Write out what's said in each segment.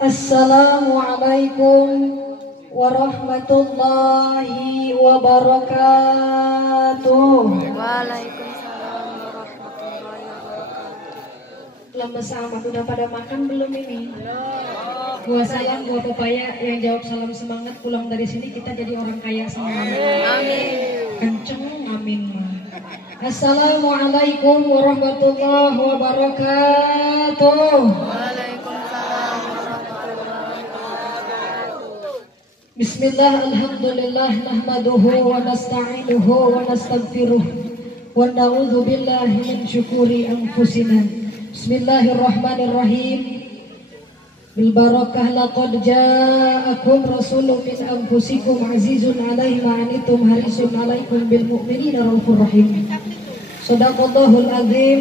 Assalamualaikum warahmatullahi wabarakatuh. Waalaikumsalam warahmatullahi wabarakatuh. Lemes amat, udah pada makan belum ini? Gua salam, gua pepaya yang jawab salam semangat. Pulang dari sini kita jadi orang kaya semua. Amin. Kenceng amin. Assalamualaikum warahmatullahi wabarakatuh. Waalaikumsalam warahmatullahi wabarakatuh. Bismillah, alhamdulillah, nahmaduhu wa nasta'inuhu wa nastaghfiruh wa na'udzu billahi min syururi anfusina. Bismillahirrahmanirrahim. Bil barakah laqad ja'akum rasulun min anfusikum azizun 'alaihi ma 'anittum harisun 'alaikum bil mu'minina raufur rahim. Shadaqallahul azim.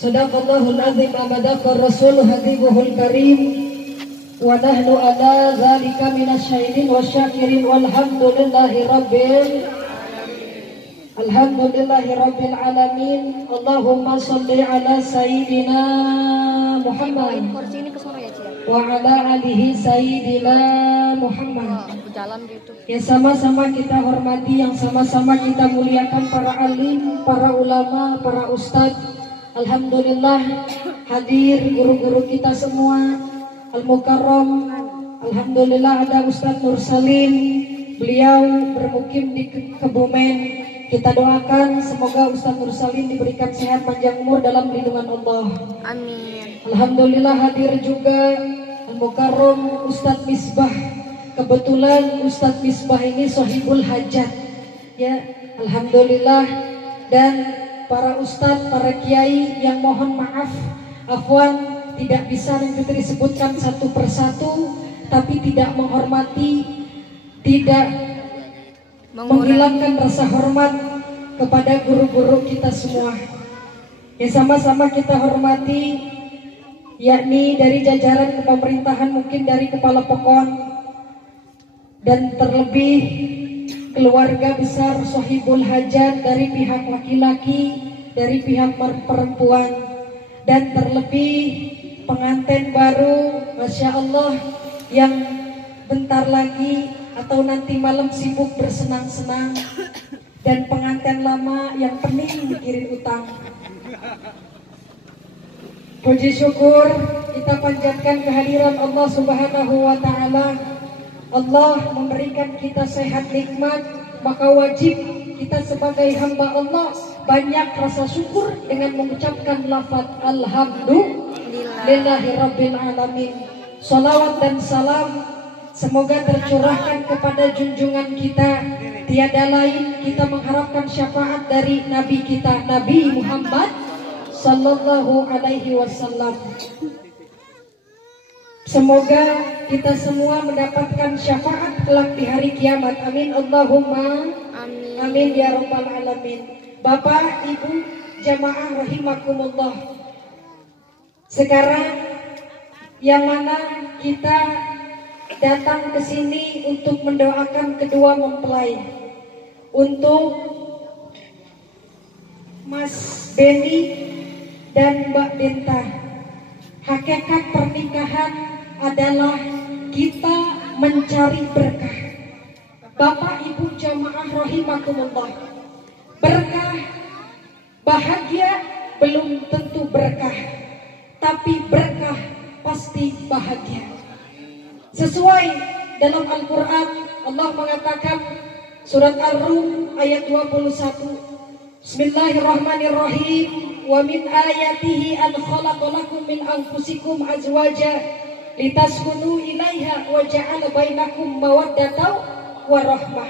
Shadaqallahul azim abadaka rasul habibuhul karim. Wa nahnu ala dzalika minasyahidin wasyakirin walhamdulillahi rabbil alamin. Allahumma shalli ala sayyidina Muhammad wa ala alihi sayyidina Muhammad. Yang sama-sama kita hormati, yang sama-sama kita muliakan para alim, para ulama, para ustadz. Alhamdulillah hadir guru-guru kita semua Al-Mukarram. Alhamdulillah ada Ustadz Nur Salim, beliau bermukim di Kebumen. Kita doakan semoga Ustadz Nur Salim diberikan sehat panjang umur dalam lindungan Allah. Amin. Alhamdulillah hadir juga Al-Mukarram Ustadz Misbah. Kebetulan Ustadz Misbah ini sahibul hajat, ya, alhamdulillah. Dan para ustadz, para kiai yang mohon maaf, afwan, tidak bisa Fitri sebutkan satu persatu, tapi tidak menghormati, tidak menghilangkan rasa hormat kepada guru-guru kita semua. Yang sama-sama kita hormati, yakni dari jajaran kepemerintahan, mungkin dari kepala pokon, dan terlebih keluarga besar sahibul hajat dari pihak laki-laki, dari pihak perempuan, dan terlebih pengantin baru, Masya Allah, yang bentar lagi atau nanti malam sibuk bersenang-senang, dan pengantin lama yang pening mikirin utang. Puji syukur kita panjatkan kehadiran Allah Subhanahu wa Ta'ala. Allah memberikan kita sehat nikmat, maka wajib kita sebagai hamba Allah banyak rasa syukur dengan mengucapkan lafaz alhamdulillahi rabbil alamin. Salawat dan salam semoga tercurahkan kepada junjungan kita, tiada lain kita mengharapkan syafaat dari Nabi kita, Nabi Muhammad sallallahu alaihi wasallam. Semoga kita semua mendapatkan syafaat kelak di hari kiamat. Amin Allahumma Amin. amin ya rabbal alamin. Bapak, Ibu, jamaah rahimakumullah. Sekarang yang mana kita datang ke sini untuk mendoakan kedua mempelai, untuk Mas Benny dan Mbak Denta. Hakikat pernikahan adalah kita mencari berkah. Bapak Ibu jamaah rahimakumullah, berkah, bahagia belum tentu berkah, tapi berkah pasti bahagia. Sesuai dalam Al-Quran, Allah mengatakan surat Ar-Rum ayat 21, Bismillahirrahmanirrahim. Wa min ayatihi an khalaqalakum min anfusikum azwaja litaskunu ilaiha wa ja'ala bainakum mawaddatan wa rahmah.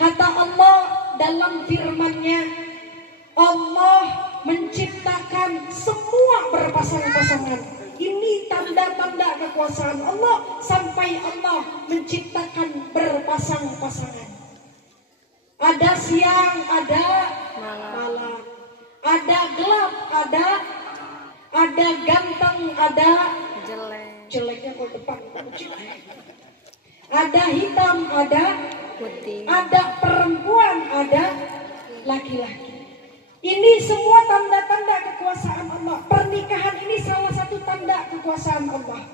Kata Allah dalam firman-Nya, Allah menciptakan semua berpasang-pasangan. Ini tanda-tanda kekuasaan Allah sampai Allah menciptakan berpasang-pasangan. Ada siang, ada malam. Ada gelap, ada ganteng, ada jeleknya ke depan. Ada hitam, ada Putih. Ada perempuan, ada laki-laki. Ini semua tanda-tanda kekuasaan Allah. Pernikahan ini salah satu tanda kekuasaan Allah.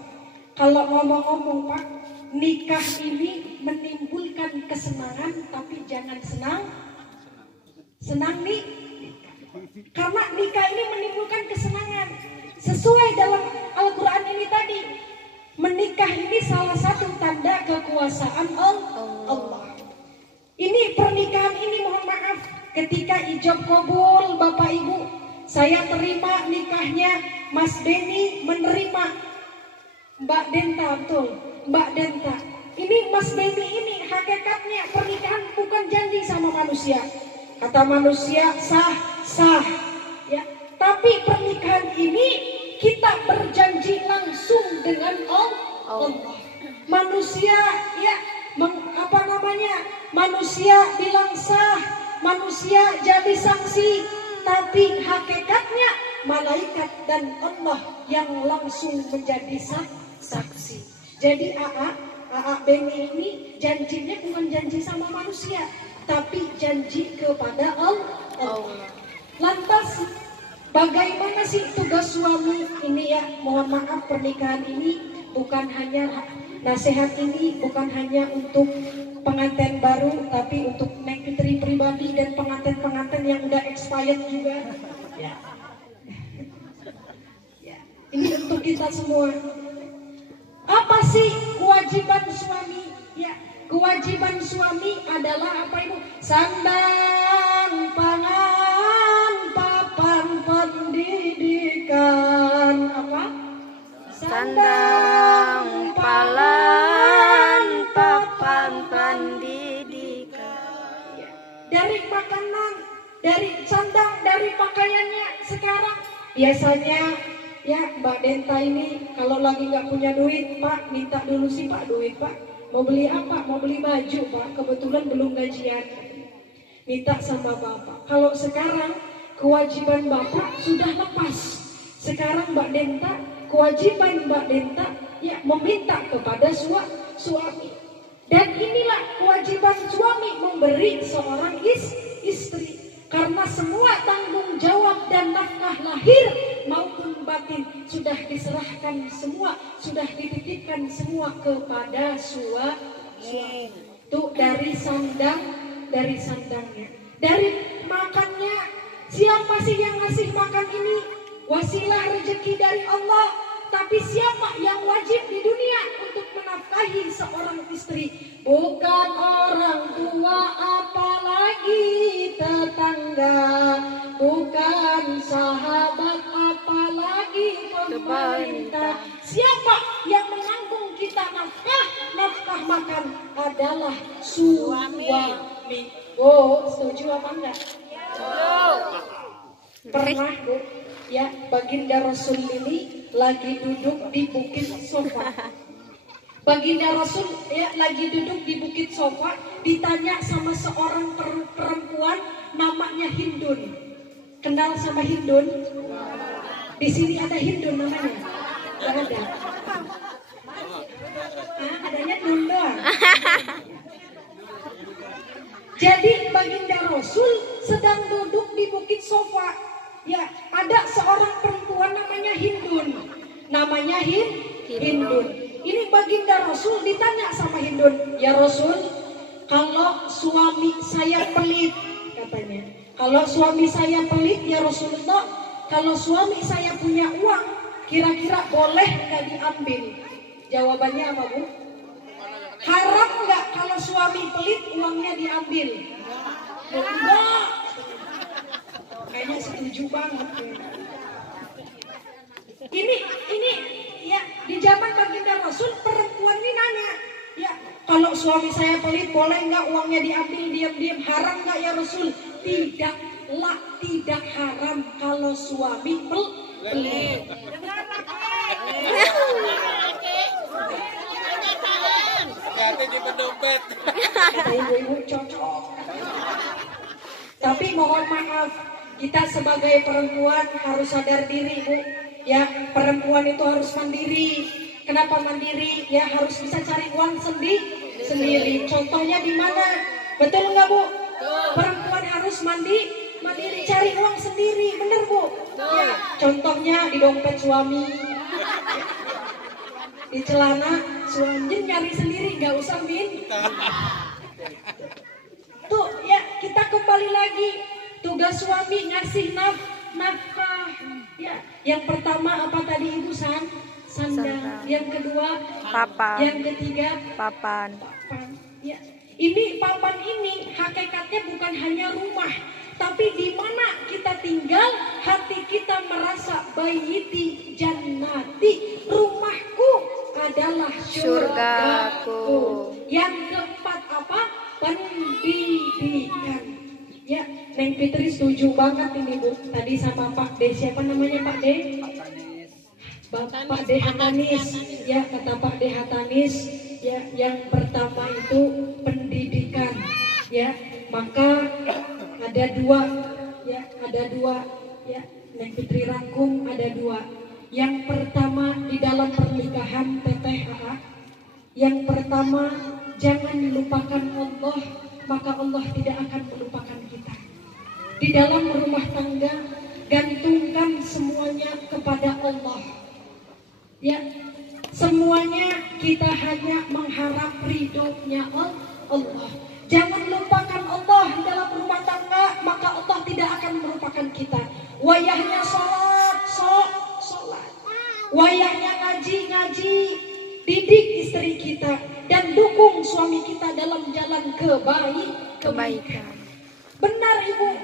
Kalau ngomong-ngomong Pak, nikah ini menimbulkan kesenangan, tapi jangan senang nih. Karena nikah ini menimbulkan kesenangan. Sesuai dalam Al-Quran ini tadi, menikah ini salah satu tanda kekuasaan Allah. Ini pernikahan ini mohon maaf, ketika ijab kabul Bapak Ibu, saya terima nikahnya, Mas Beni menerima Mbak Denta, betul, Mbak Denta. Ini Mas Beni ini hakikatnya pernikahan bukan janji sama manusia. Kata manusia sah, ya. Tapi pernikahan ini kita berjanji langsung dengan Allah. Manusia, ya, manusia bilang sah, manusia jadi saksi, tapi hakikatnya malaikat dan Allah yang langsung menjadi saksi. Jadi AA Beni ini janjinya bukan janji sama manusia, tapi janji kepada Allah. Lantas bagaimana sih tugas suami ini ya? Mohon maaf, pernikahan ini bukan hanya nasihat ini bukan hanya untuk pengantin baru, tapi untuk Neng Fitri pribadi dan pengantin-pengantin yang udah expired juga. Ya. Ini untuk kita semua. Apa sih kewajiban suami? Ya, kewajiban suami adalah apa Ibu? Sandang, pangan, papan pendidikan. Apa? Sandang, palan, papan pendidikan. Ya. Dari makanan, dari sandang, dari pakaiannya sekarang biasanya. Ya Mbak Denta ini kalau lagi nggak punya duit, Pak minta dulu sih Pak duit Pak. Mau beli apa? Mau beli baju Pak. Kebetulan belum gajian. Minta sama Bapak. Kalau sekarang kewajiban Bapak sudah lepas. Sekarang Mbak Denta, kewajiban Mbak Denta ya meminta kepada suami. Dan inilah kewajiban suami memberi seorang istri. Karena semua tanggung jawab dan nafkah lahir maupun batin sudah diserahkan semua, sudah dititipkan semua kepada suami. Itu dari sandangnya, dari makannya. Siapa sih yang ngasih makan ini? Wasilah rezeki dari Allah. Tapi siapa yang wajib di dunia untuk menafkahi seorang istri? Bukan orang tua, apalagi tetangga. Bukan sahabat, apalagi pemerintah. Siapa yang menanggung kita nafkah makan adalah suami. Oh, setuju apa enggak? Pernah Bu, ya Baginda Rasul ini lagi duduk di bukit Sofa. Baginda Rasul ya lagi duduk di bukit Sofa, ditanya sama seorang perempuan namanya Hindun. Kenal sama Hindun? Di sini ada Hindun namanya? Nggak ada. Adanya Nun doang. Jadi Baginda Rasul sedang duduk di bukit Sofa. Ya, ada seorang perempuan namanya Hindun. Namanya Hindun. Ini Baginda Rasul ditanya sama Hindun, "Ya Rasul, kalau suami saya pelit," katanya. "Kalau suami saya pelit ya Rasulullah, kalau suami saya punya uang, kira-kira boleh nggak diambil?" Jawabannya apa Bu? Haram nggak kalau suami pelit uangnya diambil? Enggak. Kayaknya setuju banget. Ini ya di zaman Baginda Rasul perempuan ini nanya, ya kalau suami saya pelit boleh nggak uangnya diambil diam-diam? Haram nggak ya Rasul? Tidak haram kalau suami pelit. Hati di pendompet. Ibu-ibu cocok. Tapi mohon maaf, kita sebagai perempuan harus sadar diri Bu. Ya, perempuan itu harus mandiri. Kenapa mandiri? Ya harus bisa cari uang sendiri. Contohnya di mana? Betul nggak Bu? Perempuan harus mandiri cari uang sendiri, bener Bu? Ya, contohnya di dompet suami. di celana suami nyari sendiri, nggak usah minta. Tuh ya, kita kembali lagi, tugas suami ngasih nafkah. Ya, yang pertama apa tadi Ibu sandal. Yang kedua papan. Yang ketiga papan. Ya, ini papan ini hakikatnya bukan hanya rumah, tapi di mana kita tinggal, hati kita merasa baiti jannati, rumahku adalah surgaku. Yang keempat apa? Pendidikan. Ya, Neng Fitri setuju banget ini Bu. Tadi sama Pak D, siapa namanya Pak D? Bapak D Hatanis. Ya, kata Pak D Hatanis, ya, yang pertama itu pendidikan. Ya, maka ada dua. Ya, Neng Fitri rangkum ada dua. Yang pertama di dalam pernikahan Teteh AA. Yang pertama, jangan lupakan Allah, maka Allah tidak akan melupakan kita. Di dalam rumah tangga, gantungkan semuanya kepada Allah. Ya, semuanya kita hanya mengharap ridhonya Allah. Jangan lupakan Allah di dalam rumah tangga, maka Allah tidak akan melupakan kita. Wayahnya sholat. Wayahnya ngaji, didik istri kita dan dukung suami kita dalam jalan kebaikan. Benar Ibu,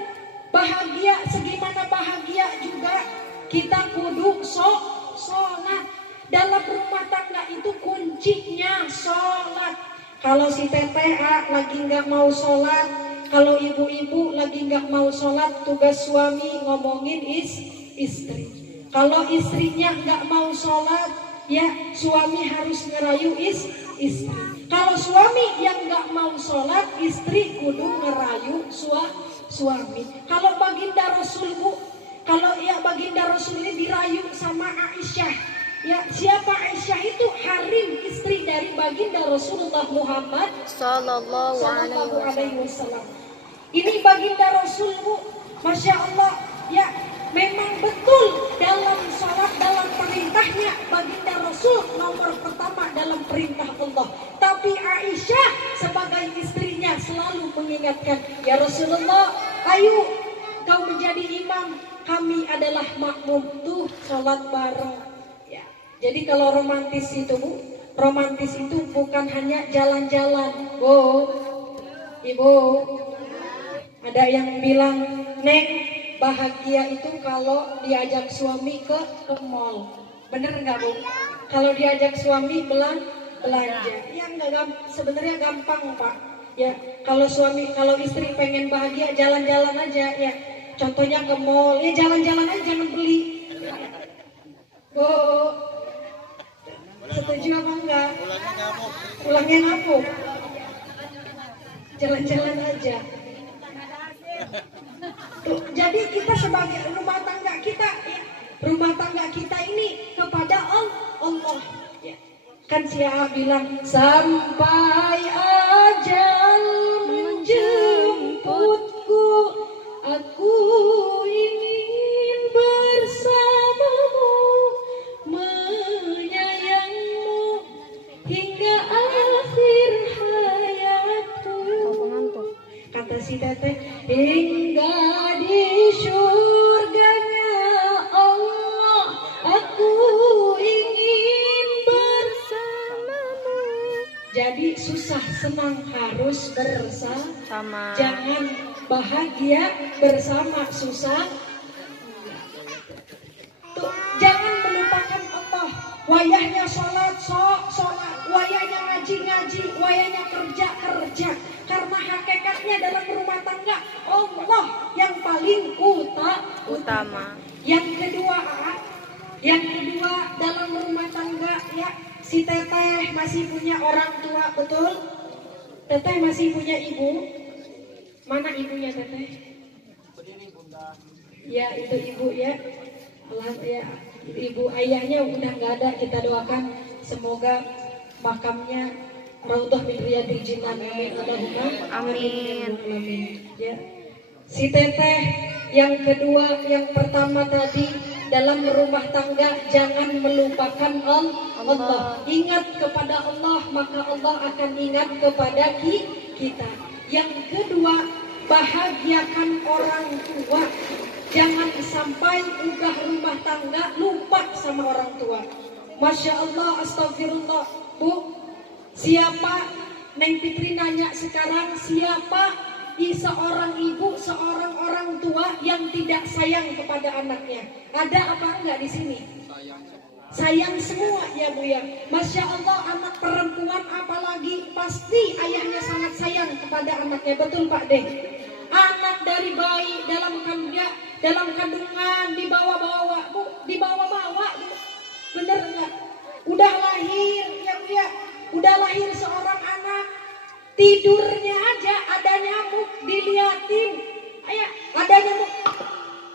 bahagia segimana bahagia juga kita kudu sholat. Dalam rumah tangga itu kuncinya sholat. Kalau si Teteh lagi nggak mau sholat, kalau ibu-ibu lagi nggak mau sholat, tugas suami ngomongin istri. Kalau istrinya nggak mau sholat, ya suami harus ngerayu istri. Kalau suami yang nggak mau sholat, istri kudu ngerayu suami. Kalau baginda Rasul Bu, kalau ya baginda Rasul ini dirayu sama Aisyah. Ya, siapa Aisyah itu? Harim, istri dari baginda Rasulullah Muhammad Sallallahu Alaihi Wasallam. Ini baginda Rasul Bu, Masya Allah, ya memang betul dalam sholat, dalam perintahnya baginda Rasul nomor pertama dalam perintah Allah. Tapi Aisyah sebagai istrinya selalu mengingatkan, ya Rasulullah, ayo kau menjadi imam, kami adalah makmum, tuh sholat bareng. Ya. Jadi kalau romantis itu Bu, romantis itu bukan hanya jalan-jalan. Bu, Ibu, ada yang bilang, Neng, bahagia itu kalau diajak suami ke mall. Bener nggak Bu? Kalau diajak suami belanja, ya sebenarnya gampang Pak. Ya, kalau istri pengen bahagia jalan-jalan aja ya. Contohnya ke mall, ya jalan-jalan aja, jangan beli. Bu, setuju apa enggak? Pulangnya ngapuk. Jalan-jalan aja. Tuh, jadi kita sebagai rumah tangga kita ini kepada Allah. Ya. Kan Sia bilang sampai ajal menjemputku, aku ingin bersamamu, menyayangmu hingga akhir hayatku. Kata si Teteh, hingga di surganya Allah, aku ingin bersamamu. Jadi susah senang harus bersama. Jangan bahagia bersama susah. Tuh, jangan melupakan Allah. Wayahnya sholat, wayahnya ngaji, wayahnya kerja. Karena hakikatnya dalam rumah tangga Allah yang paling utama. Yang kedua dalam rumah tangga ya, si Teteh masih punya orang tua, betul? Teteh masih punya ibu. Mana ibunya Teteh? Ya itu ibu ya. Ya, ibu ayahnya udah nggak ada, kita doakan semoga makamnya Raudhah min Riyadil Jinan. Amin Allahumma amin. Ya. Si Teteh yang kedua, yang pertama tadi dalam rumah tangga jangan melupakan Allah. Ingat kepada Allah, maka Allah akan ingat kepada kita. Yang kedua, bahagiakan orang tua. Jangan sampai udah rumah tangga lupa sama orang tua. Masya Allah, astagfirullah. Bu, siapa, Neng Fitri nanya sekarang, siapa seorang ibu, seorang orang tua yang tidak sayang kepada anaknya? Ada apa enggak di sini? Sayang semua ya Bu ya. Masya Allah, anak perempuan apalagi pasti ayahnya sangat sayang kepada anaknya. Betul Pak Deh? Anak dari bayi dalam kandungan dibawa-bawa Bu, dibawa-bawa Bu. Bener enggak? Udah lahir ya Bu ya. Udah lahir seorang anak, tidurnya aja ada nyamuk, diliatin, ada nyamuk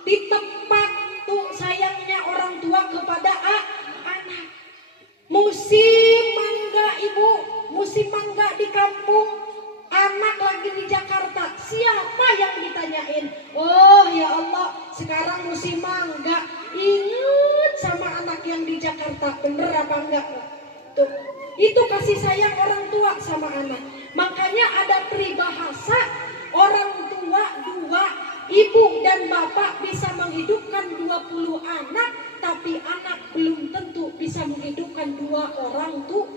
di tempat tuh sayangnya orang tua kepada anak. Musim mangga Ibu, musim mangga di kampung, anak lagi di Jakarta, siapa yang ditanyain? Oh ya Allah, sekarang musim mangga, ingat sama anak yang di Jakarta, bener apa enggak? Tuh, itu kasih sayang orang tua sama anak. Makanya ada peribahasa, orang tua dua, ibu dan bapak bisa menghidupkan 20 anak, tapi anak belum tentu bisa menghidupkan 2 orang tua.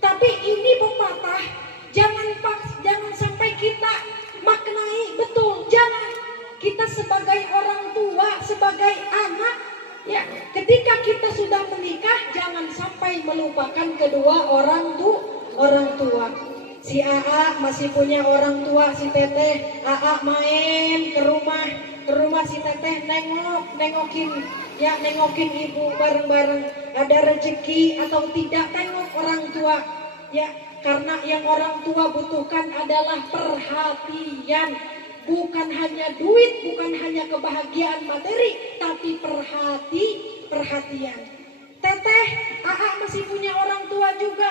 Tapi ini pepatah, jangan sampai kita maknai betul. Jangan kita sebagai orang tua, sebagai anak, ya, ketika kita sudah menikah jangan sampai melupakan kedua orang tua. Si AA masih punya orang tua, si Teteh, AA main ke rumah si Teteh, nengokin ibu bareng-bareng. Ada rezeki atau tidak, tengok orang tua, ya, karena yang orang tua butuhkan adalah perhatian. Bukan hanya duit, bukan hanya kebahagiaan materi, tapi perhatian. Teteh, AA masih punya orang tua juga,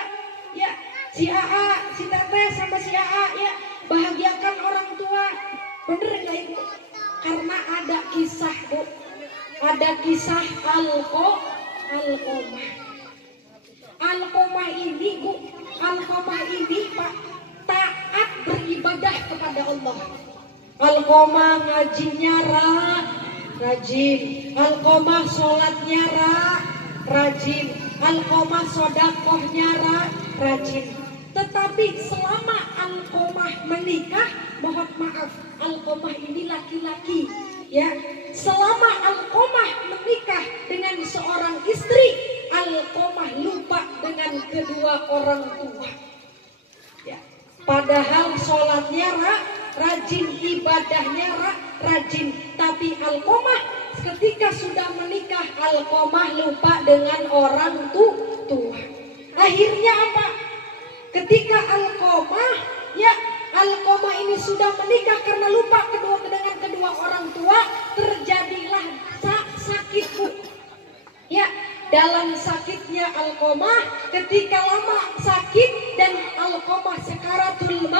ya. Si AA, si Teteh sama si AA, ya, bahagiakan orang tua. Bener nggak Ibu? Karena ada kisah Bu, ada kisah Alqomah ini Bu, Alqomah ini Pak taat beribadah kepada Allah. Alqomah ngajinya rajin, Alqomah sholatnya rajin, Alqomah sodakohnya rajin. Tetapi selama Alqomah menikah, mohon maaf, Alqomah ini laki-laki, ya. Selama Alqomah menikah dengan seorang istri, Alqomah lupa dengan kedua orang tua, ya. Padahal sholatnya rajin, ibadahnya rajin, tapi Alqomah ketika sudah menikah, Alqomah lupa dengan orang tua. Akhirnya apa? Ketika Alqomah ini sudah menikah karena lupa dengan kedua orang tua, terjadilah sakit Bu. Ya, dalam sakitnya Alqomah, ketika lama sakit dan Alqomah sakaratul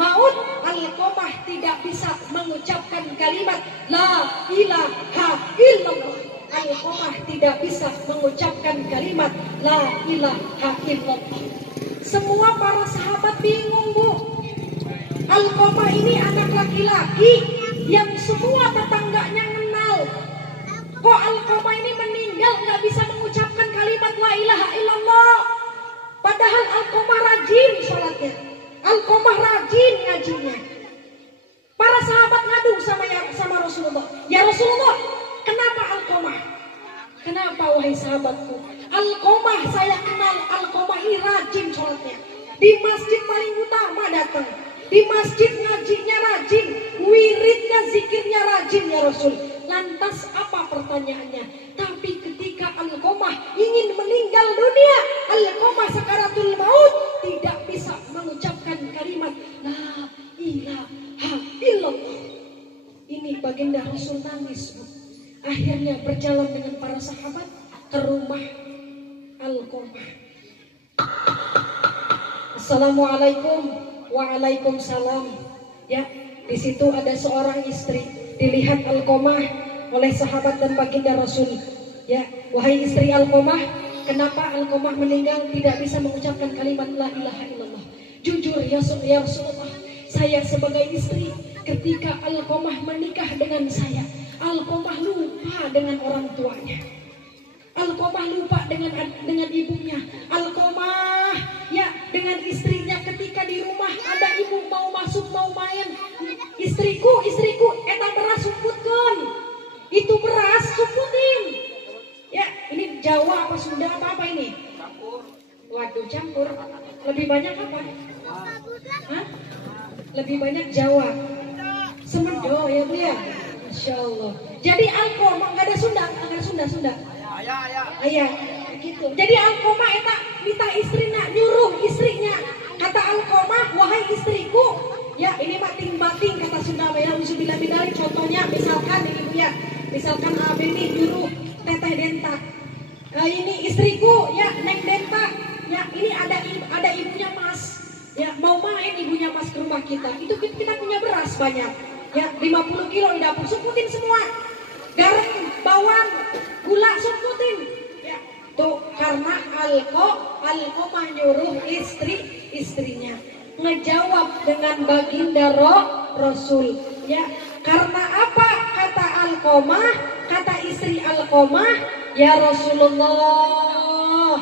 maut, Alqomah tidak bisa mengucapkan kalimat la ilaha illallah. Alqomah tidak bisa mengucapkan kalimat la ilaha illallah. Semua para sahabat bingung Bu. Alqomah ini anak laki-laki yang semua tetangganya kenal. Kok Alqomah ini meninggal nggak bisa mengucapkan kalimat la ilaha illallah? Padahal Alqomah rajin sholatnya, Alqomah rajin ngajinya. Para sahabat ngadu sama Rasulullah. Ya Rasulullah, kenapa Alqomah? Kenapa wahai sahabatku? Alqomah saya kenal, Alqomah ini rajin sholatnya. Di masjid paling utama datang, di masjid ngajinya rajin, wiridnya, zikirnya rajin ya Rasul. Lantas apa pertanyaannya? Tapi ketika Alqomah ingin meninggal dunia, Alqomah sakaratul maut, tidak bisa mengucapkan kalimat la ilaha illallah. Ini baginda Rasul nangis Bu. Akhirnya berjalan dengan para sahabat ke rumah Alqomah. Assalamualaikum. Waalaikumsalam. Ya, di situ ada seorang istri. Dilihat Alqomah oleh sahabat dan baginda Rasul. Ya, wahai istri Alqamah, kenapa Alqamah meninggal tidak bisa mengucapkan kalimat la ilaha illallah? Jujur ya Rasulullah, saya sebagai istri ketika Alqamah menikah dengan saya, Alqamah lupa dengan orang tuanya. Alqamah lupa dengan ibunya. Alqamah ya dengan istrinya ketika di rumah ada ibu mau masuk mau main. Istriku, eta beras sumputkeun. Itu beras sumputin. Ya, ini Jawa apa Sunda apa ini? Campur. Waduh, campur. Lebih banyak apa? Hah? Lebih banyak Jawa. Semedo ya Bu ya. Masya Allah. Jadi Alqamah nggak ada Sunda. Ayah, gitu. Jadi Alqamah eta minta istrina, nyuruh istrinya. Kata Alqamah, wahai istriku, ya ini bating-bating kata Sunda ya. Bismillahirrahmanirrahim. Contohnya misalkan ini Bu ya. Misalkan Abi ini nyuruh Teteh Denta. Ini istriku, ya Neng Denta. Ya ini ada ibunya Mas. Ya mau main ibunya Mas ke rumah kita. Itu kita punya beras banyak. Ya 50 kilo di dapur, sumputin semua. Garam, bawang, gula sumputin. Ya, tuh karena Alqamah nyuruh istrinya ngejawab dengan baginda Rasul. Ya, karena apa? Kata Alqamah, kata istri Alqamah, ya Rasulullah,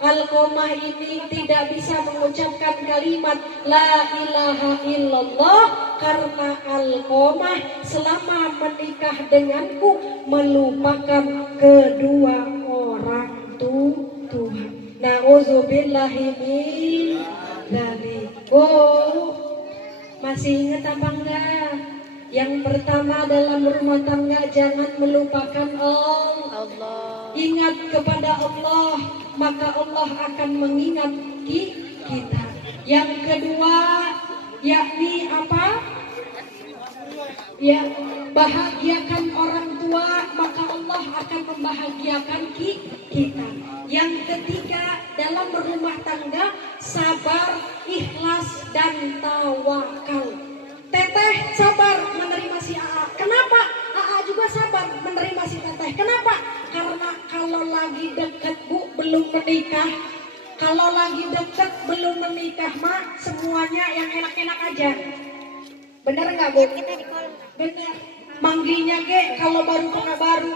Alqamah ini tidak bisa mengucapkan kalimat la ilaha illallah karena Alqamah selama menikah denganku melupakan kedua orang tua. Nauzubillahi min dzalik. Oh, masih ingat apa enggak? Yang pertama dalam rumah tangga jangan melupakan Allah. Ingat kepada Allah, maka Allah akan mengingat kita. Yang kedua, yakni apa? Ya, bahagiakan orang tua, maka Allah akan membahagiakan kita. Yang ketiga, dalam berumah tangga sabar, ikhlas dan tawakal. Teteh sabar menerima si AA. Kenapa? AA juga sabar menerima si Teteh. Kenapa? Karena kalau lagi dekat Bu belum menikah, kalau lagi dekat belum menikah mak semuanya yang enak-enak aja. Bener nggak Bu? Bener. Manggilnya ge kalau baru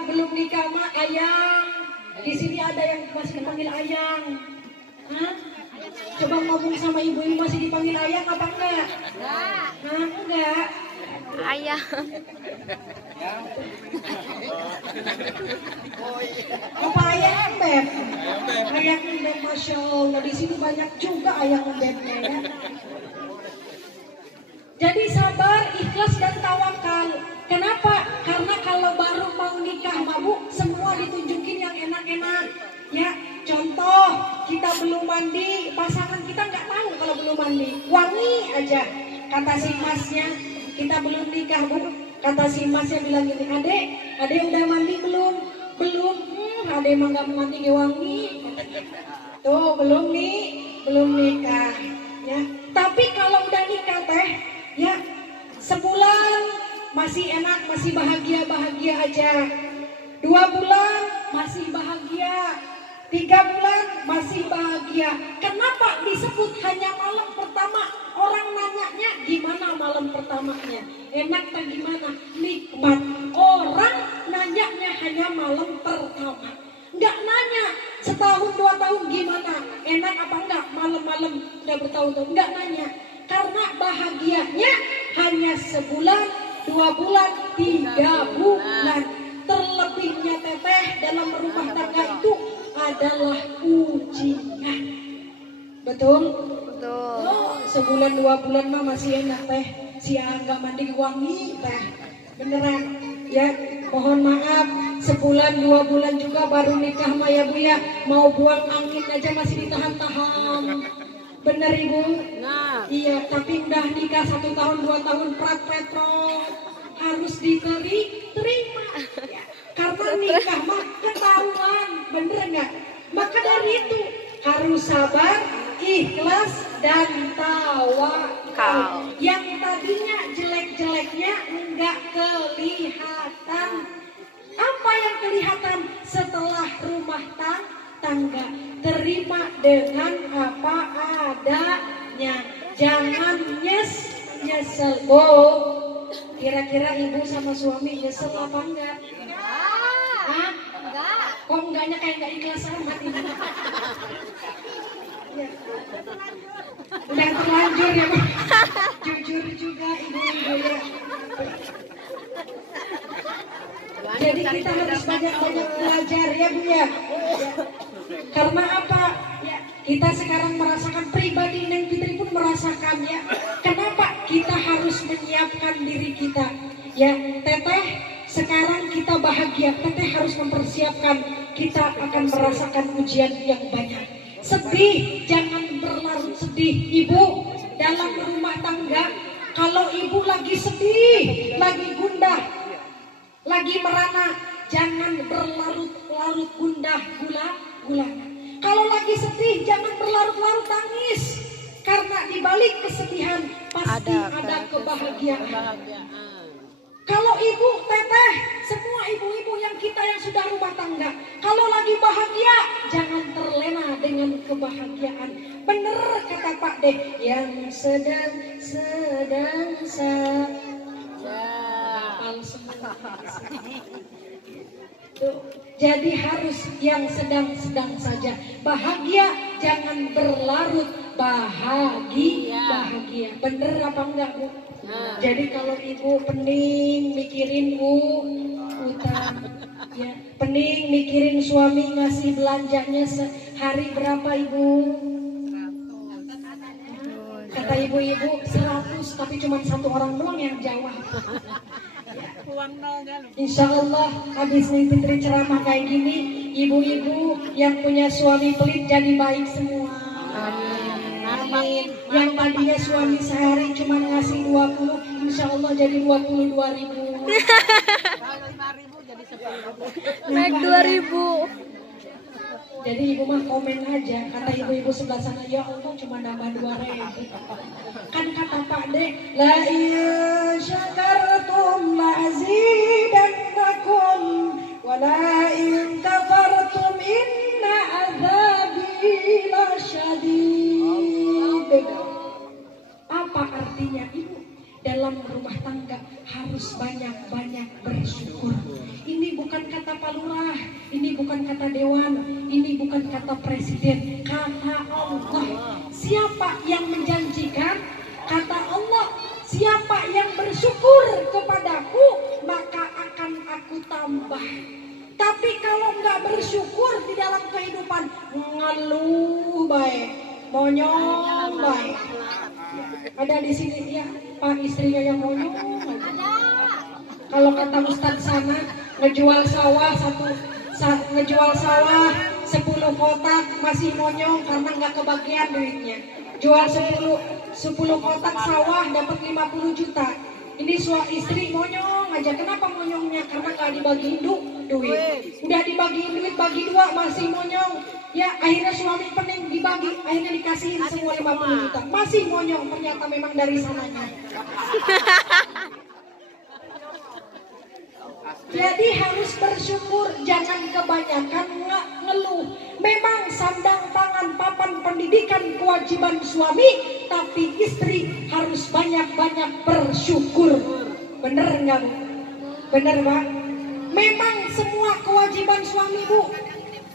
belum nikah mak ayang. Di sini ada yang masih dipanggil ayang. Hah? Coba ngomong sama ibu ini masih dipanggil ayang apa enggak? Enggak. Ayah. Apa ayang embeb? Ayang embeb, Masya Allah. Di sini banyak juga ayang embebnya ya. Jadi sabar, ikhlas dan tawakal. Kenapa? Karena kalau baru mau nikah Bu, semua ditunjukin yang enak-enak. Ya, contoh kita belum mandi, pasangan kita nggak tahu kalau belum mandi, wangi aja. Kata si masnya, kita belum nikah Bu, kata si masnya bilang gini, adek udah mandi belum? Adek emang nggak mandi wangi. Tuh belum nikah. Ya, tapi kalau udah nikah teh, ya sebulan masih enak, masih bahagia aja. 2 bulan masih bahagia. 3 bulan masih bahagia. Kenapa disebut hanya malam pertama? Orang nanyanya gimana malam pertamanya? Enak tak gimana? Nikmat. Orang nanyanya hanya malam pertama. Enggak nanya setahun 2 tahun gimana? Enak apa enggak? Malam-malam udah bertahun-tahun. Enggak nanya. Karena bahagianya hanya sebulan, 2 bulan, 3 bulan. Terlebihnya Teteh dalam rumah tangga itu adalah ujian. Betul? Oh, sebulan 2 bulan mah masih enak Teh. Si nggak mandi wangi Teh. Beneran ya. Mohon maaf, sebulan 2 bulan juga baru nikah mah ya Bu ya. Mau buang angin aja masih ditahan-tahan. Bener Ibu? Nah. Iya, tapi udah nikah 1 tahun 2 tahun prat-prat harus diterima. Ya. Karena nikah mah ketahuan, bener nggak? Maka dari itu harus sabar, ikhlas dan tawakal. Yang tadinya jelek-jeleknya enggak kelihatan. kelihatan setelah rumah tangga. Terima dengan apa adanya. Jangan nyesel. Kira-kira ibu sama suami nyesel apa enggak? Hah? Enggak. Kok enggaknya kayak enggak ikhlas amat ini? Ya. Udah terlanjur ya, Pak. Jujur juga ibu-ibu ya. Jadi kita harus banyak-banyak belajar ya Bu ya. Karena apa? Ya, kita sekarang merasakan, pribadi Neng Fitri pun merasakan ya. Kenapa kita harus menyiapkan diri kita? Ya, Teteh sekarang kita bahagia. Teteh harus mempersiapkan, kita akan merasakan ujian yang banyak. Sedih, jangan berlarut sedih. Ibu dalam rumah tangga, kalau ibu lagi sedih, lagi gundah, lagi merana, jangan berlarut-larut gundah gulana. Kalau lagi sedih, jangan berlarut-larut tangis. Karena di balik kesedihan pasti ada kebahagiaan. Kalau ibu, Teteh, semua ibu-ibu yang sudah rumah tangga, kalau lagi bahagia, jangan terlena dengan kebahagiaan. Bener kata Pak Deh, yang sedang hafal semua. Jadi harus yang sedang saja. Bahagia, jangan berlarut. Bahagia. Bener apa enggak Bu? Jadi kalau ibu pening mikirin utang, ya, pening mikirin suami ngasih belanjanya sehari berapa ibu? Kata ibu-ibu 100, tapi cuma satu orang doang yang jawab. Insya Allah habis Neng Fitri ceramah kayak gini, ibu-ibu yang punya suami pelit jadi baik semua. Amin. Yang tadinya suami sehari cuma ngasih 20, insya Allah jadi 22.000. Naik 2.000. Jadi ibu mah komen aja, kata ibu-ibu sebelah sana, ya Allah cuma nambah 2.000. Kan kata Pak Dek, la in syakartum la azidannakum wa la in kafartum inna azabi lasyadid. Apa artinya ibu? Dalam rumah tangga harus banyak-banyak bersyukur. Ini bukan kata Pak Lurah, ini bukan kata Dewan, ini bukan kata Presiden, kata Allah. Siapa yang menjanjikan? Kata Allah, siapa yang bersyukur kepadaku, maka akan aku tambah. Tapi kalau nggak bersyukur di dalam kehidupan, ngeluh baik, monyong baik. Ada di sini ya, Pak, istrinya yang monyong. Kalau kata Ustadz sana, ngejual sawah 10 kotak masih monyong karena nggak kebagian duitnya. Jual 10 kotak sawah dapat 50 juta. Ini istri monyong aja. Kenapa monyongnya? Karena nggak dibagiin duit. Udah dibagiin duit, bagi 2 masih monyong. Ya akhirnya suami pening dibagi, akhirnya dikasihin semua 50 juta. Masih monyong, ternyata memang dari sananya. Jadi harus bersyukur, jangan kebanyakan ngeluh. Memang sandang pangan papan pendidikan kewajiban suami, tapi istri harus banyak-banyak bersyukur. Bener nggak Bu? Bener Pak? Memang semua kewajiban suami Bu.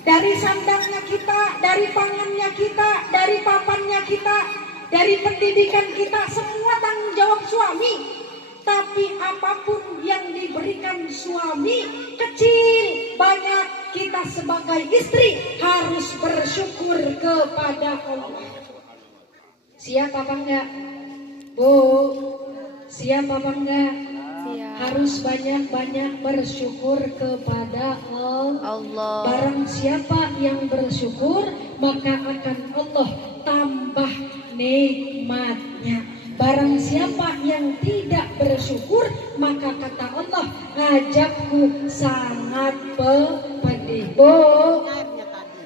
Dari sandangnya kita, dari pangannya kita, dari papannya kita, dari pendidikan kita, semua tanggung jawab suami. Tapi apapun yang diberikan suami, kecil, banyak, kita sebagai istri harus bersyukur kepada Allah. Siap apa enggak? Bu, siap apa enggak? Siap. Harus banyak-banyak bersyukur kepada Allah. Barang siapa yang bersyukur, maka akan Allah tambah nikmatnya. Barang siapa yang tidak bersyukur, maka kata Allah, azabku sangat pedih. Bu,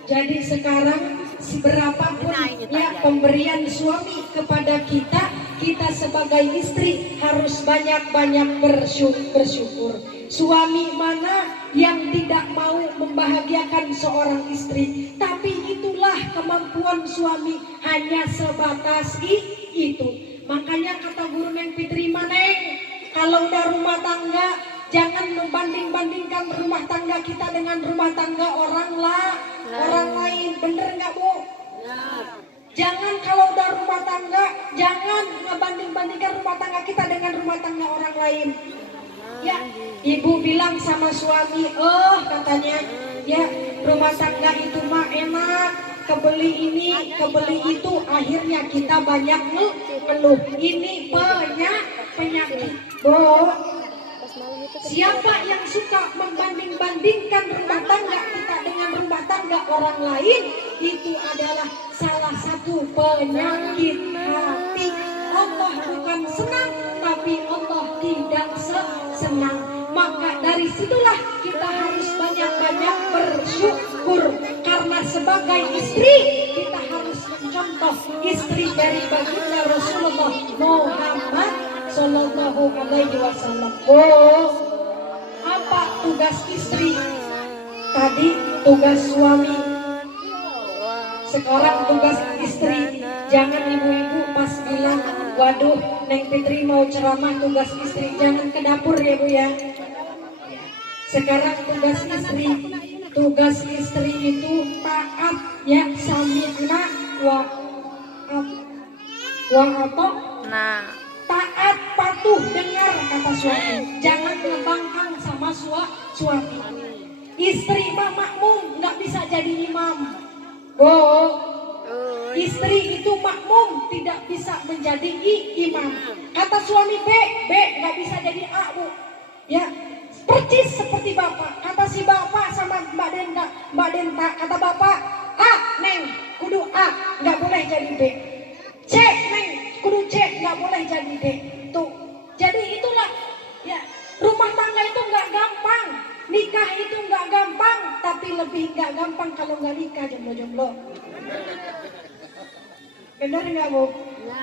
jadi sekarang berapapun ya pemberian suami kepada kita, kita sebagai istri harus banyak-banyak bersyukur. Suami mana yang tidak mau membahagiakan seorang istri, tapi itulah kemampuan suami, hanya sebatas itu. Makanya kata guru Neng Fitri Maneng, kalau udah rumah tangga jangan membanding-bandingkan rumah tangga kita dengan rumah tangga orang lain. Bener nggak Bu? Jangan kalau udah rumah tangga jangan ngebanding-bandingkan rumah tangga kita dengan rumah tangga orang lain. Ya, ibu bilang sama suami, katanya, ya rumah tangga itu mah enak, kebeli ini, kebeli itu, akhirnya kita banyak ngeluh. Ini penyakit. Siapa yang suka membanding-bandingkan rumah tangga kita dengan rumah tangga orang lain, itu adalah salah satu penyakit hati. Allah bukan senang, tapi Allah tidak senang. Maka dari situlah kita harus banyak-banyak bersyukur. Karena sebagai istri kita harus mencontoh istri dari baginda Rasulullah Muhammad Sallallahu Alaihi Wasallam. Apa tugas istri? Tadi tugas suami. Sekarang tugas istri. Jangan ibu-ibu pas bilang, waduh Neng Fitri mau ceramah tugas istri, jangan ke dapur ya Bu ya. Sekarang tugas istri. Tugas istri itu taat ya, sami'na wa taat patuh dengar kata suami. Jangan ngebangkang sama suami. Istri mah makmum, nggak bisa jadi imam. Istri itu makmum, tidak bisa menjadi imam. Kata suami B nggak bisa jadi A Bu. Ya, percis seperti bapak. Kata si bapak sama Mbak Denta, kata bapak A Neng kudu A, nggak boleh jadi B. C Neng kudu C, nggak boleh jadi D. Tuh, jadi itulah ya, rumah tangga itu nggak gampang, nikah itu nggak gampang, tapi lebih nggak gampang kalau nggak nikah jomblo-jomblo. Benar nggak Bu?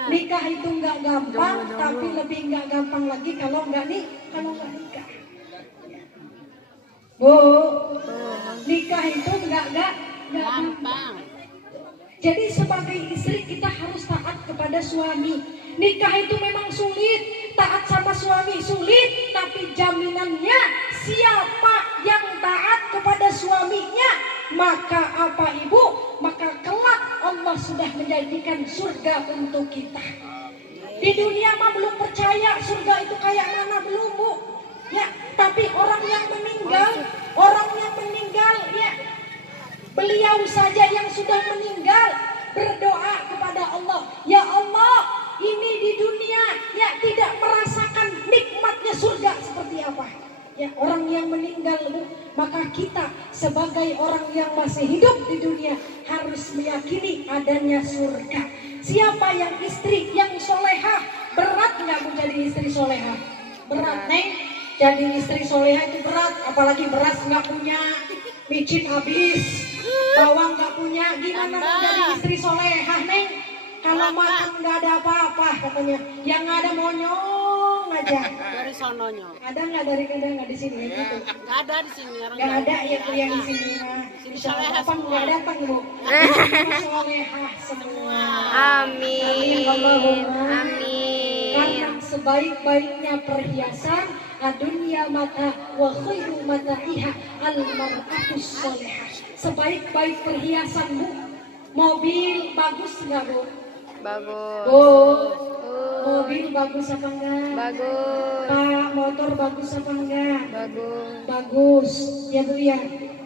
Nikah itu nggak gampang, tapi lebih nggak gampang lagi kalau nggak nikah. Bu, nikah itu nggak gampang. Jadi sebagai istri kita harus taat kepada suami. Nikah itu memang sulit, taat sama suami sulit, tapi jaminannya siapa yang taat kepada suaminya, maka apa Ibu? Maka kelak Allah sudah menjadikan surga untuk kita. Di dunia mah belum percaya surga itu kayak mana, belum Bu. Ya, tapi orang yang meninggal ya, beliau saja yang sudah meninggal berdoa kepada Allah, ya Allah, ini di dunia ya tidak merasakan nikmatnya surga seperti apa. Ya, orang yang meninggal, maka kita sebagai orang yang masih hidup di dunia harus meyakini adanya surga. Siapa yang istri yang solehah, berat nggak Bu jadi istri solehah? Berat Neng. Jadi istri solehah itu berat, apalagi beras nggak punya, micin habis, bawang nggak punya, gimana mau jadi istri solehah Neng? Kalau makan nggak ada apa-apa katanya, yang ada monyong aja. Dari sononya. Ada nggak nggak di sini gitu? Nggak ada di sini. Nggak ada ya yang di sini mah. Apa nggak datang Bu? Solehah semua. Amin. Allahumma Amin. Karena sebaik-baiknya perhiasan adunya mata wa khairu mata'iha al-mar'atus salihah. Sebaik-baik perhiasan Bu, mobil bagus nggak Bu? Bagus. Mobil bagus apa enggak? Bagus. Pak, motor bagus apa enggak? Bagus. Bagus. Ya Bu ya.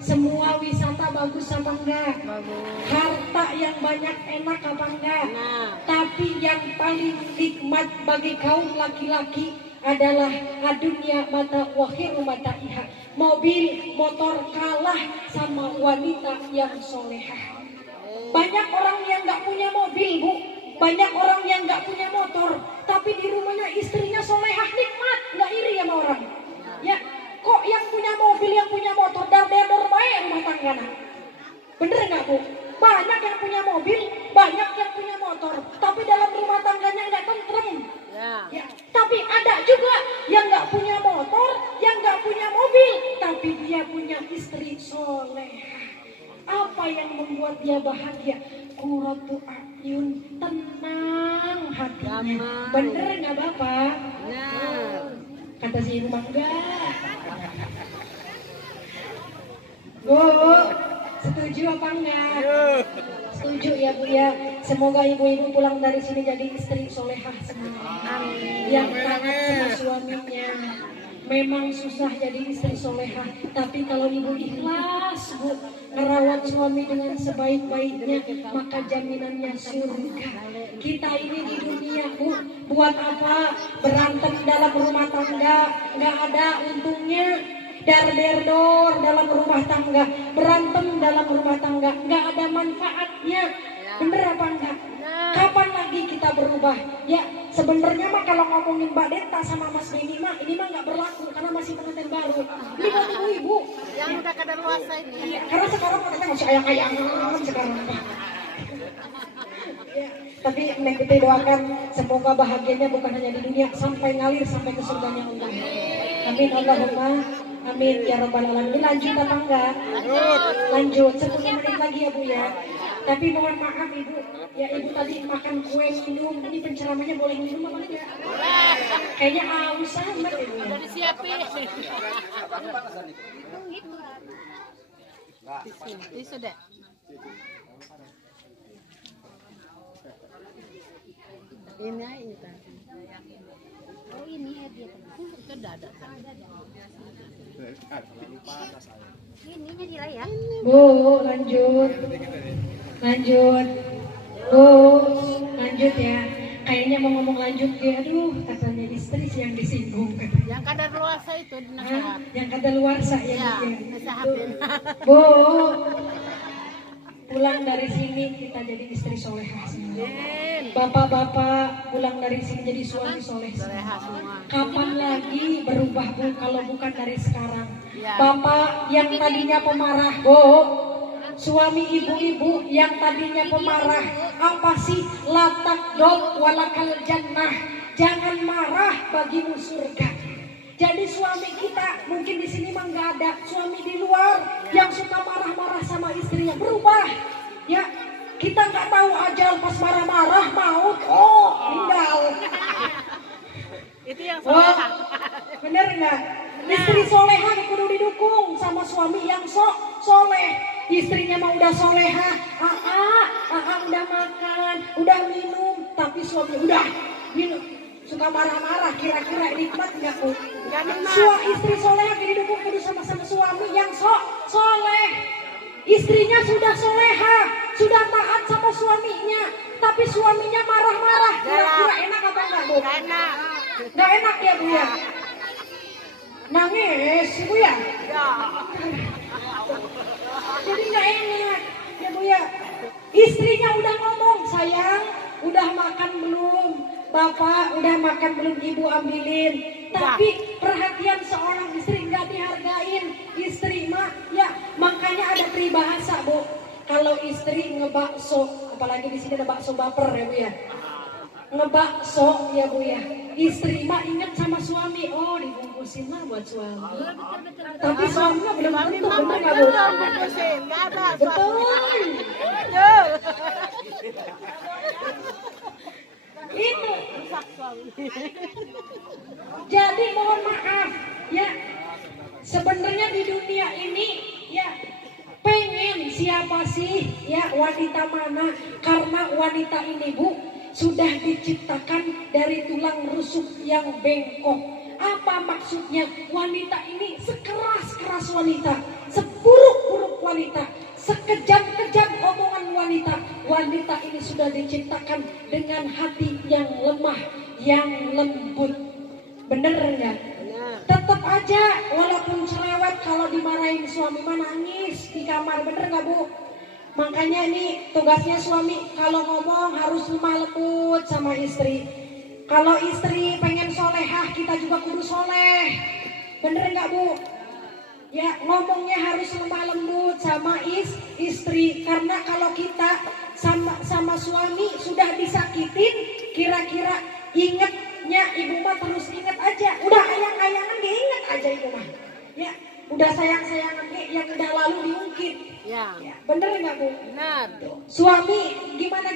Semua wisata bagus apa enggak? Bagus. Harta yang banyak enak apa enggak? Nah. Tapi yang paling nikmat bagi kaum laki-laki adalah adunya mata wakhiru mata'iha. Mobil, motor kalah sama wanita yang solehah. Banyak orang yang nggak punya mobil Bu, banyak orang yang nggak punya motor, tapi di rumahnya istrinya solehah, nikmat, nggak iri sama orang. Ya, kok yang punya mobil, yang punya motor, dar-dar baik rumah tangganya. Bener nggak Bu? Banyak yang punya mobil, banyak yang punya motor, tapi dalam rumah tangganya nggak tentrem. Ya, tapi ada juga yang nggak punya motor, yang nggak punya mobil, tapi dia punya istri soleha. Apa yang membuat dia bahagia? Qurratu a'yun, tenang hatinya. Bener nggak Bapak? Benar. Kata si Ibu Mangga. Bu, setuju apa enggak? Setuju ya Bu ya. Semoga ibu-ibu pulang dari sini jadi istri solehah semua. Amin. Yang taat sama suaminya. Memang susah jadi istri solehah, tapi kalau ibu ikhlas Bu merawat suami dengan sebaik-baiknya, maka jaminannya surga. Kita ini di dunia Bu, buat apa? Berantem dalam rumah tangga, nggak ada untungnya. Dar-der-dor dalam rumah tangga, berantem dalam rumah tangga, nggak ada manfaatnya. Bener apa enggak? Kapan lagi kita berubah? Ya sebenarnya mah kalau ngomongin Mbak Deta sama Mas Benny mah ini mah nggak berlaku karena masih pengantin baru. Ini buat ibu-ibu Yang udah kadaluarsa ini. ya, karena sekarang kita masih ayang-ayangan sekarang. Ya, tapi Neng Putih doakan semoga bahagianya bukan hanya di dunia, sampai ngalir sampai ke surganya Allah. Amin Allahumma amin ya rabbal alamin. Lanjut apa enggak? Lanjut 10 menit lagi ya Bu ya. Tapi mohon maaf Ibu, ya Ibu tadi makan kue minum, ini penceramahnya boleh minum apa enggak? Kayaknya haus amat Ibu ya. Udah disiapin. Tisu deh. Ini aja. Oh ini ya dia. Itu udah ada. Ini dia ya. Bu, lanjut. Lanjut. Bu, lanjut ya. Kayaknya mau ngomong lanjut ya. Aduh, katanya istri sih yang disinggung katanya. Yang kadaluarsa itu dinasehat. Yang kadaluarsa ya. Ya, Bu, ya. nasehatin. Bu, pulang dari sini kita jadi istri solehah semua. Bapak-bapak pulang dari sini jadi suami soleh semua. Soleha semua. Kapan lagi berubah Bu kalau bukan dari sekarang? Ya. Bapak yang tadinya pemarah, Bu, suami ibu-ibu yang tadinya pemarah, apa sih latak dol walakal jannah? Jangan marah bagimu surga. Jadi suami kita mungkin di sini mah nggak ada, suami di luar yang suka marah-marah sama istrinya berubah. Ya, kita nggak tahu ajal pas marah-marah maut, oh meninggal. Itu yang Oh, soleha. bener nggak? Istri soleha kudu didukung sama suami yang soleh. Istrinya mah udah soleha, udah makan, udah minum, tapi suami udah minum, suka marah-marah. Kira-kira nikmat nggak Bu? Nggak nikmat. Istri soleha didukung kudu sama-sama suami yang soleh. Istrinya sudah soleha, sudah taat sama suaminya, tapi suaminya marah-marah. Kira-kira enak apa enggak Bu? Nggak enak. Nggak enak ya Bu ya? Nangis Bu ya? Jadi nggak enak ya Bu ya? Istrinya udah ngomong, sayang udah makan belum? Bapak udah makan belum? Ibu ambilin. Tapi perhatian seorang istri nggak dihargain. Istri mah ya makanya ada peribahasa Bu. Kalau istri ngebakso, apalagi di sini ada bakso baper ya Bu ya. Ngebakso ya Bu ya. Istri mah ingat sama suami, oh dibungkusin mah buat suami. Tapi suaminya belum tentu, bener nggak Bu? Nggak ada. Betul. Itu. Jadi mohon maaf ya. Sebenarnya di dunia ini ya pengen siapa sih ya wanita mana? Karena wanita ini Bu sudah diciptakan dari tulang rusuk yang bengkok. Apa maksudnya? Wanita ini sekeras-keras wanita, seburuk-buruk wanita, sekejam-kejam omongan wanita. Wanita ini sudah diciptakan dengan hati yang lemah, yang lembut. Bener nggak? Tetap aja walaupun cerewet kalau dimarahin suami mah nangis di kamar. Bener nggak Bu? Makanya ini tugasnya suami kalau ngomong harus lemah lembut sama istri. Kalau istri pengen solehah, kita juga kudu soleh. Bener nggak Bu? Ya ngomongnya harus lemah lembut sama istri. Karena kalau kita sama suami sudah disakitin, kira-kira ingetnya sayang-sayangan yang udah lalu diungkit. Ya. Bener nggak Bu? Benar. Suami gimana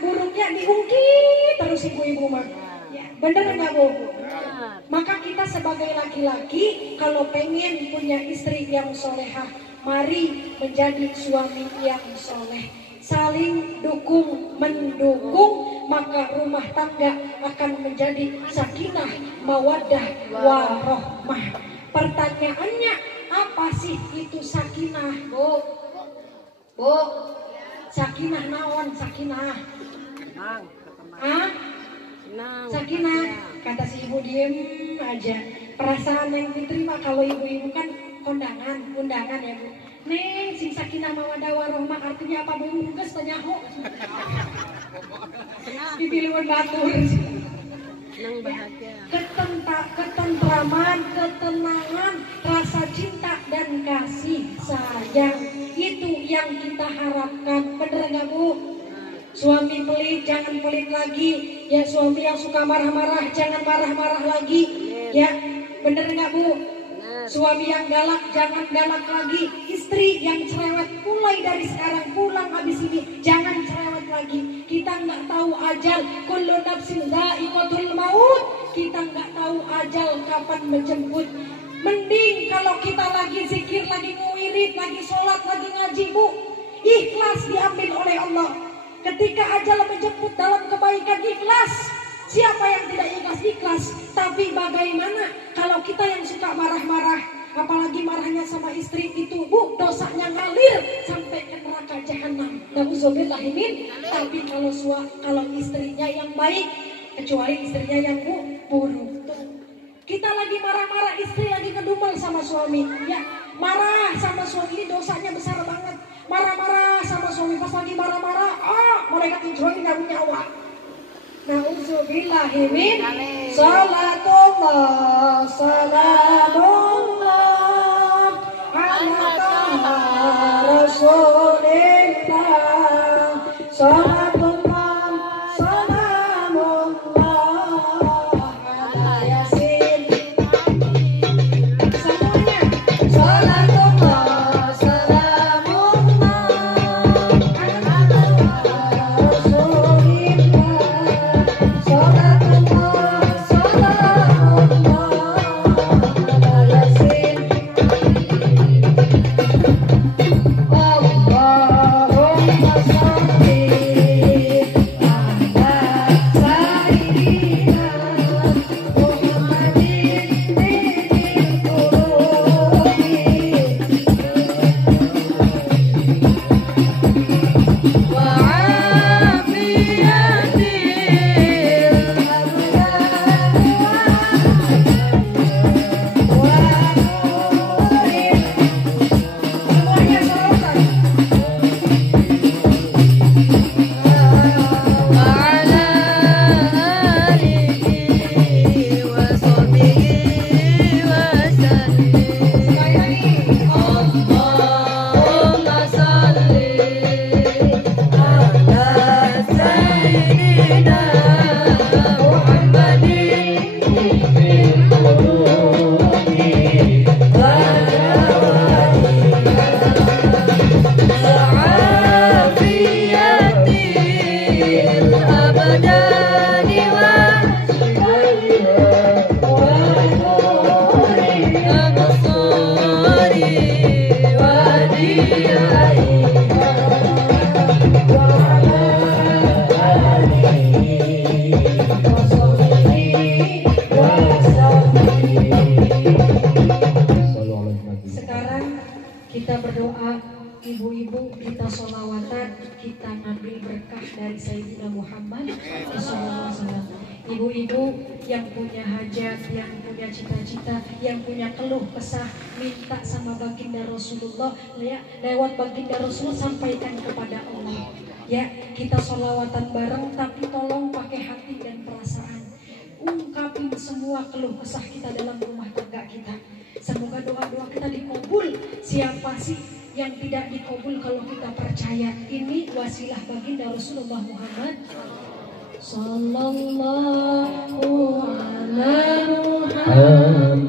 buruknya diungkit terus ibu-ibu mah. Ya, bener nggak Bu? Benar. Maka kita sebagai laki-laki kalau pengen punya istri yang solehah, mari menjadi suami yang soleh. Saling dukung mendukung, maka rumah tangga akan menjadi sakinah mawaddah warohmah. Pertanyaannya, apa sih itu sakinah, Bu? Bu, sakinah naon sakinah? Senang. Ah? Senang. Sakinah, kata si ibu diem aja. Perasaan yang diterima kalau ibu-ibu kan undangan ya Bu. Neng, sing sakinah mawaddah warohmah artinya apa Bu? Geus tanya ho. Dipilihan batur. Senang bahagia. Ketentraman, ketenangan, rasa cinta dan kasih sayang itu yang kita harapkan. Bener nggak Bu? Suami pelit jangan pelit lagi. Ya suami yang suka marah-marah jangan marah-marah lagi. Ya bener nggak Bu? Suami yang galak jangan galak lagi. Istri yang cerewet mulai dari sekarang pulang habis ini jangan cerewet lagi. Kita nggak tahu ajal. Kullu nafsin dha'iqatul maut. Kita nggak tahu ajal kapan menjemput. Mending kalau kita lagi zikir, lagi nguwirid, lagi sholat, lagi ngaji Bu, ikhlas diambil oleh Allah. Ketika ajal menjemput dalam kebaikan ikhlas. Siapa yang tidak ikhlas? Tapi bagaimana kalau kita yang suka marah-marah, apalagi marahnya sama istri itu Bu, dosanya ngalir sampai ke neraka jahanam. Nauzubillahimin. Tapi kalau istrinya yang baik, kecuali istrinya yang buruk. Kita lagi marah-marah, istri lagi ngedumel sama suami, ya marah sama suami ini dosanya besar banget. Marah-marah sama suami pas lagi marah-marah, malaikat Israil nggak punya nyawa. Nauzubillahimin. Salatullah salamullah ala rasulillah. Salatullah salamullah ala yasin. Semuanya. Salatullah salamullah ala rasulillah. Sekarang kita berdoa, ibu-ibu kita sholawatan, kita ngambil berkah dari Sayyidina Muhammad SAW. Ibu-ibu yang punya hajat, yang punya cita-cita, yang punya keluh kesah, minta sama baginda Rasulullah, ya lewat baginda Rasul sampaikan kepada Allah. Ya kita sholawatan bareng, tapi tolong pakai hati dan perasaan. Ungkapin semua keluh kesah kita dalam rumah tangga kita. Semoga doa-doa kita dikabul. Siapa sih yang tidak dikabul kalau kita percaya? Ini wasilah baginda Rasulullah Muhammad sallallahu alaihi Muhammad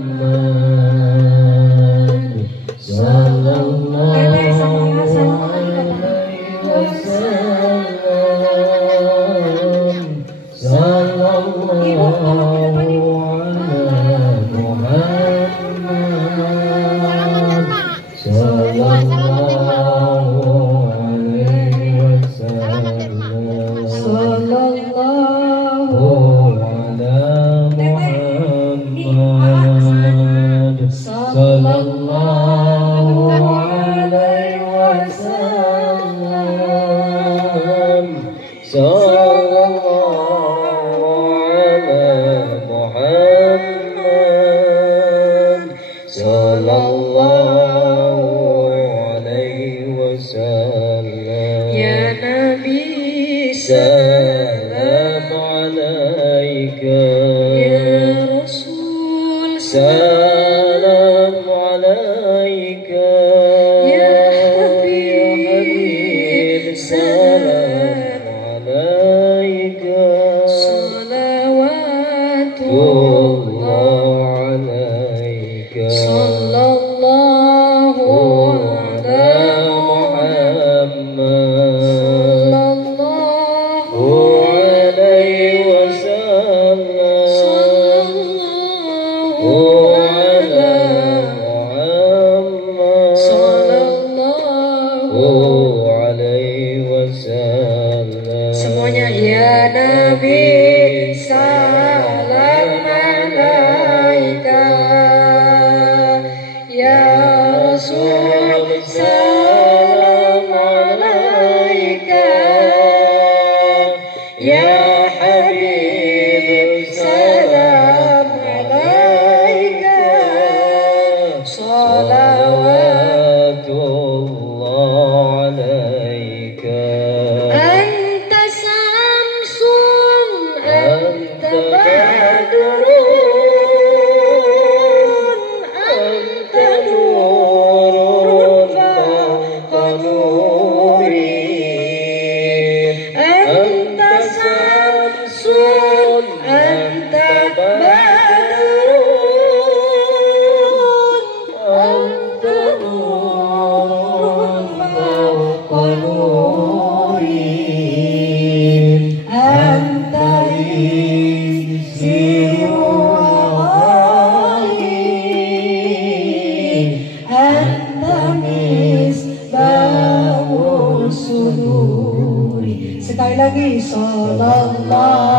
Sekali lagi, sallallahu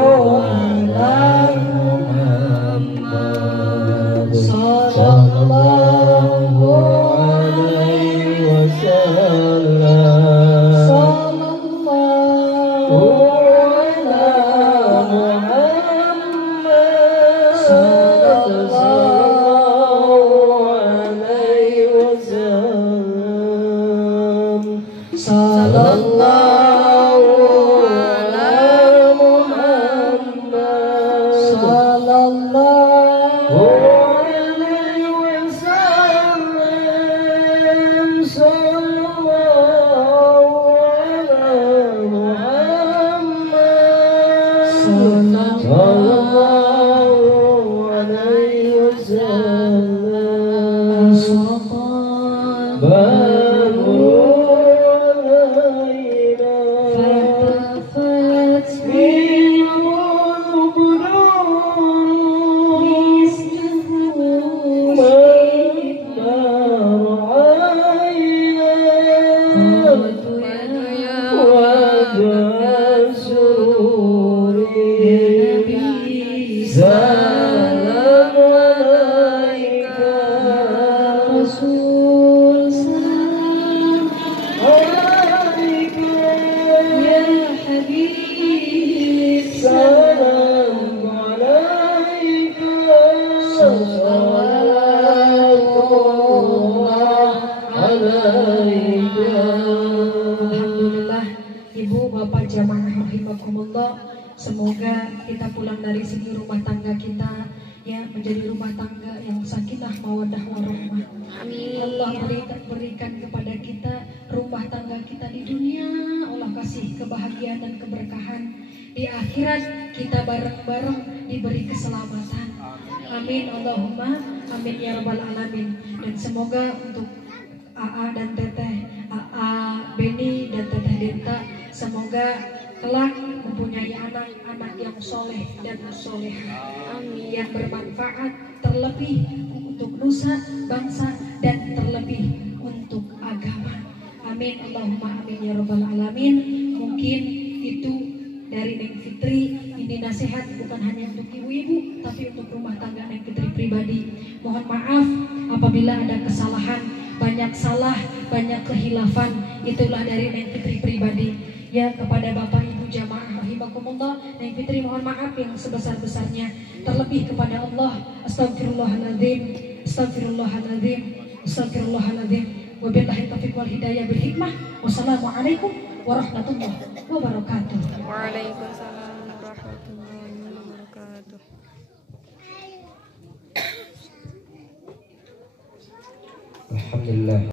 ala Muhammad, sallallahu alaihi wasallam, sallallahu ala Muhammad, sallallahu alaihi wasallam, sallallahu semoga kita pulang dari sini rumah tangga kita ya menjadi rumah tangga yang sakinah mawaddah warahmah. Amin. Allah berikan kepada kita rumah tangga kita di dunia, Allah kasih kebahagiaan dan keberkahan. Di akhirat kita bareng-bareng diberi keselamatan. Amin Allahumma amin ya rabbal alamin. Dan semoga untuk AA dan Teteh, AA Beni dan Teteh Denta, semoga kelak mempunyai anak-anak yang soleh dan solehah, yang bermanfaat terlebih untuk nusa, bangsa, dan terlebih untuk agama. Amin Allahumma amin ya rabbal alamin. Mungkin itu dari Neng Fitri. Ini nasihat bukan hanya untuk ibu-ibu, tapi untuk rumah tangga Neng Fitri pribadi. Mohon maaf apabila ada kesalahan, banyak salah, banyak kehilafan. Itulah dari Neng Fitri pribadi. Ya, kepada Bapak Ibu jamaah rahimakumullah, Neng Fitri mohon maaf yang sebesar-besarnya. Terlebih kepada Allah, astagfirullahaladzim, astagfirullahaladzim, astagfirullahaladzim. Wabillahi taufiq wal hidayah bil hikmah. Wassalamualaikum warahmatullahi wabarakatuh. Waalaikumsalam warahmatullahi wabarakatuh. Alhamdulillah.